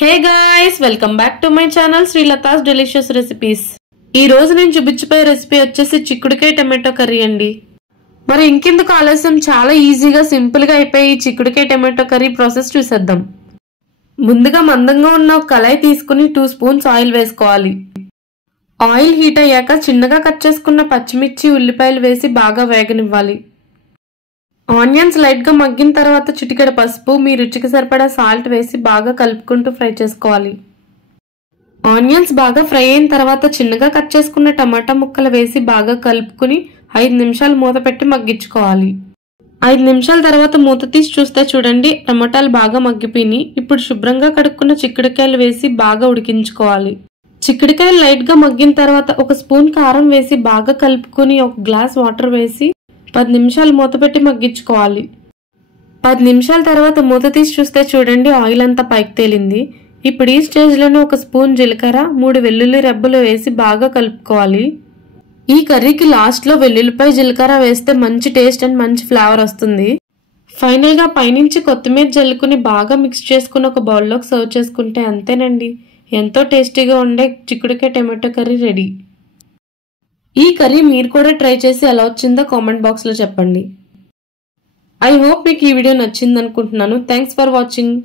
Hey guys, welcome back to my channel Srilatha's delicious recipes. ఈ రోజు నేను చూపించబోయే రెసిపీ వచ్చేసి చిక్కుడుకాయ టమాటో కర్రీ అండి. మరి ఇంకెందుకు ఆలస్యం, చాలా ఈజీగా సింపుల్ గా అయిపోయి ఈ చిక్కుడుకాయ టమాటో కర్రీ ప్రాసెస్ చూసేద్దాం. ముందుగా మందంగా ఉన్న ఒక కళాయి తీసుకుని 2 స్పూన్స్ ఆయిల్ వేసుకోవాలి. ఆయిల్ హీట్ అయ్యాక చిన్నగా కట్ చేసుకున్న పచ్చిమిర్చి, ఉల్లిపాయలు వేసి బాగా వేగనివ్వాలి. ఆనియన్స్ లైట్ గా మగ్గిన తర్వాత చిటికెడ పసుపు, మీ రుచికి సరిపడా సాల్ట్ వేసి బాగా కలుపుకుంటూ ఫ్రై చేసుకోవాలి. ఆనియన్స్ బాగా ఫ్రై అయిన తర్వాత చిన్నగా కట్ చేసుకున్న టమాటా ముక్కలు వేసి బాగా కలుపుకుని 5 నిమిషాలు మూత పెట్టి మగ్గించుకోవాలి. 5 నిమిషాల తర్వాత మూత తీసి చూస్తే చూడండి, టమాటాలు బాగా మగ్గిపోయి. ఇప్పుడు శుభ్రంగా కడుక్కున్న చిక్కుడుకాయలు వేసి బాగా ఉడికించుకోవాలి. చిక్కుడుకాయలు లైట్ గా మగ్గిన తర్వాత 1 స్పూన్ కారం వేసి బాగా కలుపుకుని 1 గ్లాస్ వాటర్ వేసి 10 నిమిషాలు మూత పెట్టి మగ్గించుకోవాలి. 10 నిమిషాల తర్వాత మూత తీసి చూస్తే చూడండి, ఆయిల్ అంతా పైకి తేలింది. ఇప్పుడు ఈ స్టేజ్లోనే 1 స్పూన్ జీలకర్ర, 3 వెల్లుల్లి రెబ్బలు వేసి బాగా కలుపుకోవాలి. ఈ కర్రీకి లాస్ట్లో వెల్లుల్లిపాయ జీలకర్ర వేస్తే మంచి టేస్ట్ అండ్ మంచి ఫ్లేవర్ వస్తుంది. ఫైనల్ గా పైనుంచి కొత్తిమీర జల్లుకుని బాగా మిక్స్ చేసుకుని ఒక బౌల్లోకి సర్వ్ చేసుకుంటే అంతేనండి, ఎంతో టేస్టీగా ఉండే చిక్కుడుకాయ టమాటో కర్రీ రెడీ. ఈ కర్రీ మీరు కూడా ట్రై చేసి ఎలా వచ్చిందో కామెంట్ బాక్స్ లో చెప్పండి. ఐ హోప్ మీకు ఈ వీడియో నచ్చింది అనుకుంటున్నాను. Thanks for watching.